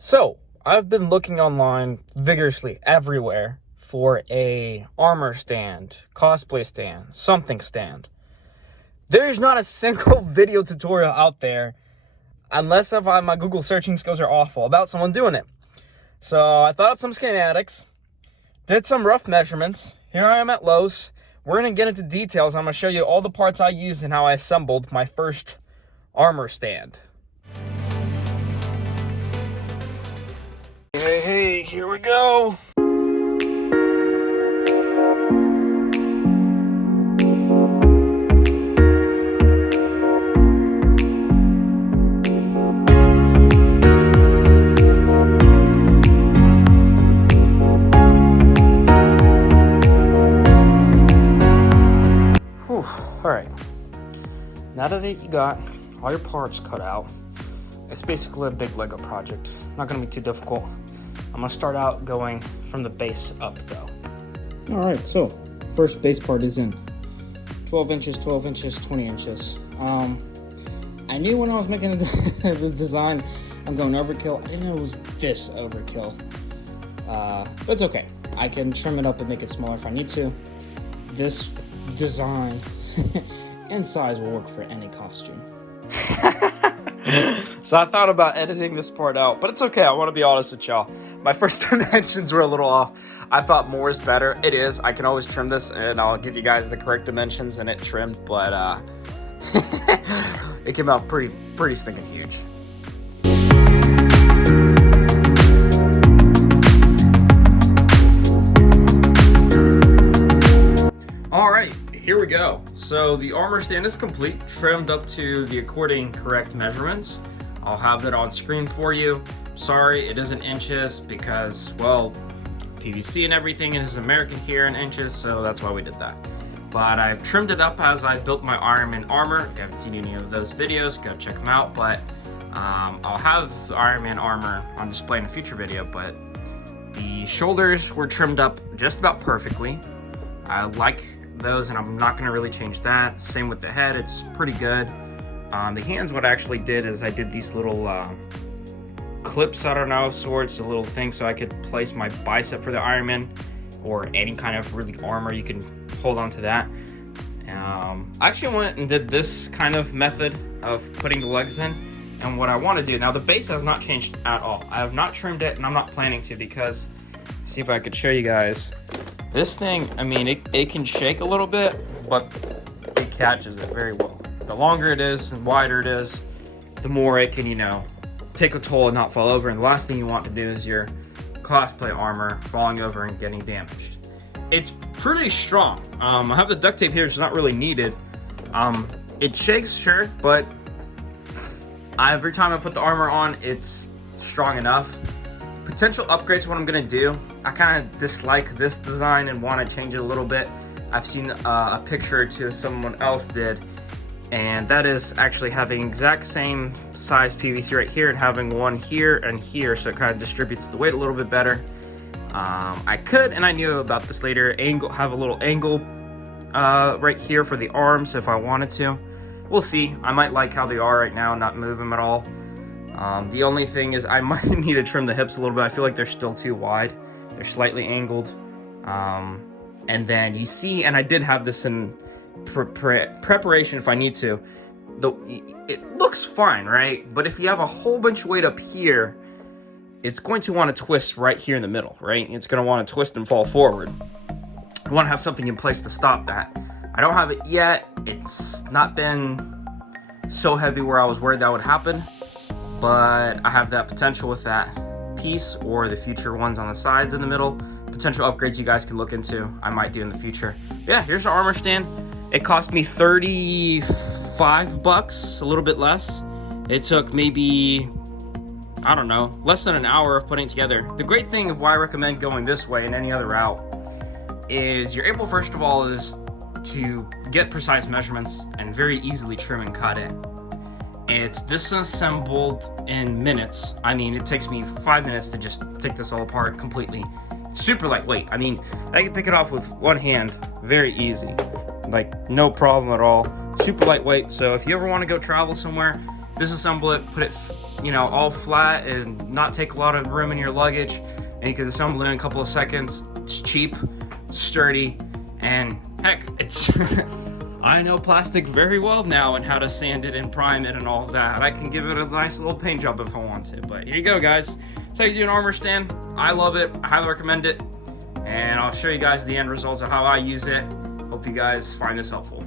So, I've been looking online vigorously everywhere for a armor stand, cosplay stand, something stand. There's not a single video tutorial out there, unless my Google searching skills are awful, about someone doing it. So I thought up some schematics, did some rough measurements. Here I am at Lowe's. We're going to get into details. I'm going to show you all the parts I used and how I assembled my first armor stand. Hey, here we go. Whew, all right. Now that you got all your parts cut out, it's basically a big Lego project. Not gonna be too difficult. I'm gonna start out going from the base up though. All right, so first base part is in 12 inches, 12 inches, 20 inches. I knew when I was making the design, I'm going overkill. I didn't know it was this overkill. But it's okay. I can trim it up and make it smaller if I need to. This design and size will work for any costume. So I thought about editing this part out, but it's okay. I want to be honest with y'all. My first dimensions were a little off. I thought more is better. It is. I can always trim this, and I'll give you guys the correct dimensions and it trimmed, but it came out pretty stinking huge. All right. Here we go. So the armor stand is complete, trimmed up to the according correct measurements. I'll have that on screen for you. Sorry, it isn't inches because, well, PVC and everything is American here in inches, so that's why we did that. But I've trimmed it up as I built my Iron Man armor. If you haven't seen any of those videos, go check them out. But I'll have the Iron Man armor on display in a future video, but the shoulders were trimmed up just about perfectly. I like those, and I'm not going to really change that. Same with the head, it's pretty good. The hands, what I actually did is I did these little clips, I don't know, of sorts, a little thing so I could place my bicep for the Iron Man, or any kind of really armor, you can hold on to that. I actually went and did this kind of method of putting the legs in, and what I want to do, now the base has not changed at all. I have not trimmed it, and I'm not planning to, because, see if I could show you guys. This thing, I mean, it can shake a little bit, but it catches it very well. The longer it is and wider it is, the more it can, you know, take a toll and not fall over. And the last thing you want to do is your cosplay armor falling over and getting damaged. It's pretty strong. I have the duct tape here, it's not really needed. It shakes, sure, but every time I put the armor on, it's strong enough. Potential upgrades, what I'm gonna do, I kind of dislike this design and want to change it a little bit. I've seen a picture or two someone else did, and that is actually having exact same size PVC right here and having one here and here, so it kind of distributes the weight a little bit better. I could, and I knew about this later, have a little angle right here for the arms if I wanted to. We'll see. I might like how they are right now and not move them at all. The only thing is I might need to trim the hips a little bit. I feel like they're still too wide. They're slightly angled. And then you see, and I did have this in preparation if I need to. It looks fine, right? But if you have a whole bunch of weight up here, it's going to want to twist right here in the middle, right? It's going to want to twist and fall forward. I want to have something in place to stop that. I don't have it yet. It's not been so heavy where I was worried that would happen. But I have that potential with that piece, or the future ones on the sides in the middle. Potential upgrades you guys can look into, I might do in the future. Yeah, here's the armor stand. It cost me $35, a little bit less. It took maybe, I don't know, less than an hour of putting it together. The great thing of why I recommend going this way and any other route is you're able, first of all, is to get precise measurements and very easily trim and cut it. It's disassembled in minutes. I mean, it takes me 5 minutes to just take this all apart completely. It's super lightweight. I mean, I can pick it off with one hand, very easy. Like, no problem at all. Super lightweight, so if you ever want to go travel somewhere, disassemble it, put it you know, all flat and not take a lot of room in your luggage, and you can assemble it in a couple of seconds. It's cheap, sturdy, and heck, it's I know plastic very well now and how to sand it and prime it and all of that. I can give it a nice little paint job if I want to. But here you go, guys. So you do an armor stand. I love it. I highly recommend it. And I'll show you guys the end results of how I use it. Hope you guys find this helpful.